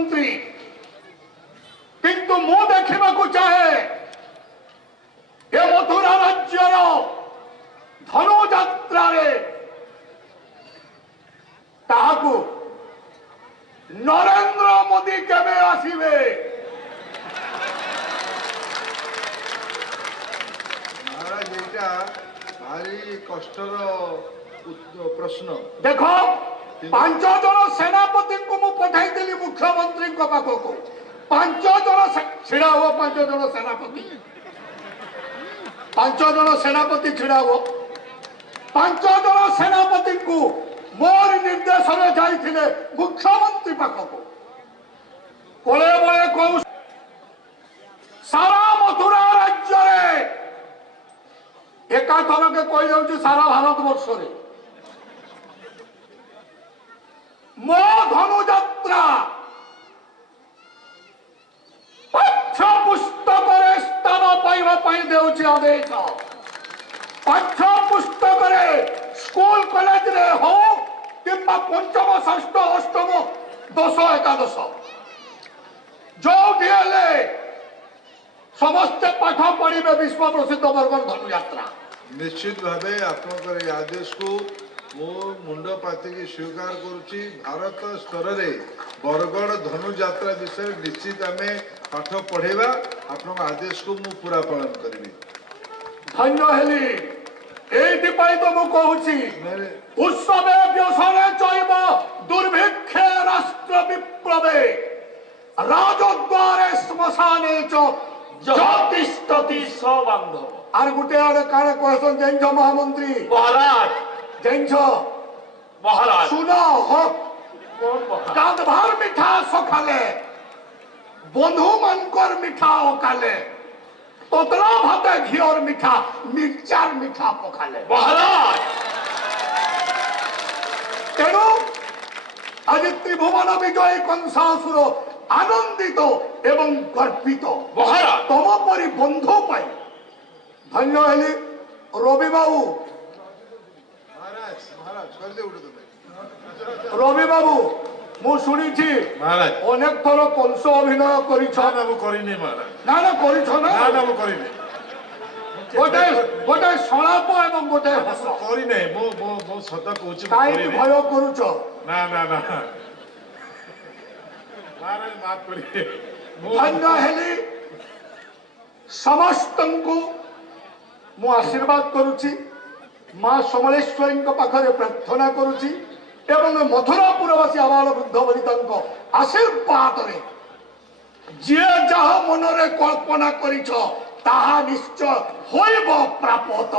मुख्यमंत्री किंतु मु देखा चाहे ये मथुरा राज्यर धनुजात्रा ताहाकु नरेंद्र मोदी केवे आसीबे महाराज एटा भारी कष्टर प्रश्न देखो 5 जन सेनापति को मु पठाई मुख्यमंत्री पाखक 5 जन छिड़ा हुआ 5 जन सेनापति 5 जन सेनापति छिड़ा हुआ 5 जन सेनापति को मोर निर्देश जाइए मुख्यमंत्री पाखक कोले बड़े कहू सारा मथुरा राज्य एकाथर के कही जाऊँ सारा भारत वर्ष मो धनुजात्रा पाठ्य पुस्तक स्थान पाइबा देउछि आदेश पाठ्य पुस्तक स्कूल कॉलेज रे हो किंबा पंचम षष्ठ अष्टम दश एकादश जो समस्ते पाठ पढ़े विश्व प्रसिद्ध बरगढ़ धनुयात्रा निश्चित भावे आपनकर आदेश को मो मुंड पातिकी स्वीकार करुच्ची भारत स्तर रे बरगढ़ धनुयात्रा विषय निश्चित आम पाठ पढ़ेबा आपण आदेश को मु पूरा पालन करी धन्य हेली एटी पाई तो मु कहूची उत्सवे व्यसने चैव दुर्भिक्षे राष्ट्र विप्लवे राजद्वारे श्मशाने च ज्योतिष्ठति सबांधव आर गुटे आड़े काने कहसन जैन महामंत्री महाराज जैन महाराज सुनो हो गांधभार मिठा सखाले बंधु मानकर मिठा ओकाले तोतला भाते घियर मिठा मिर्चार मिठा पखाले महाराज तेणु आज त्रिभुवन विजय कंसासुर आनंदित एवं गर्वित महाराज तम परी बंधु पाई धन्य हेली रवि बाबू रवि बाबू मु शुणी अनेक थर कंस अभिनय गोटे गोटे सलाप एवं गोटे भय करुच धन्य हेली समस्त मु आशीर्वाद करुची माँ समलेश्वरी पाखरे प्रार्थना करुची एवं मथुरापुरवासी आबाल वृद्ध वनिता आशीर्वाद जी जहा मनरे कल्पना करिछ ताहा निश्चय होइब प्राप्त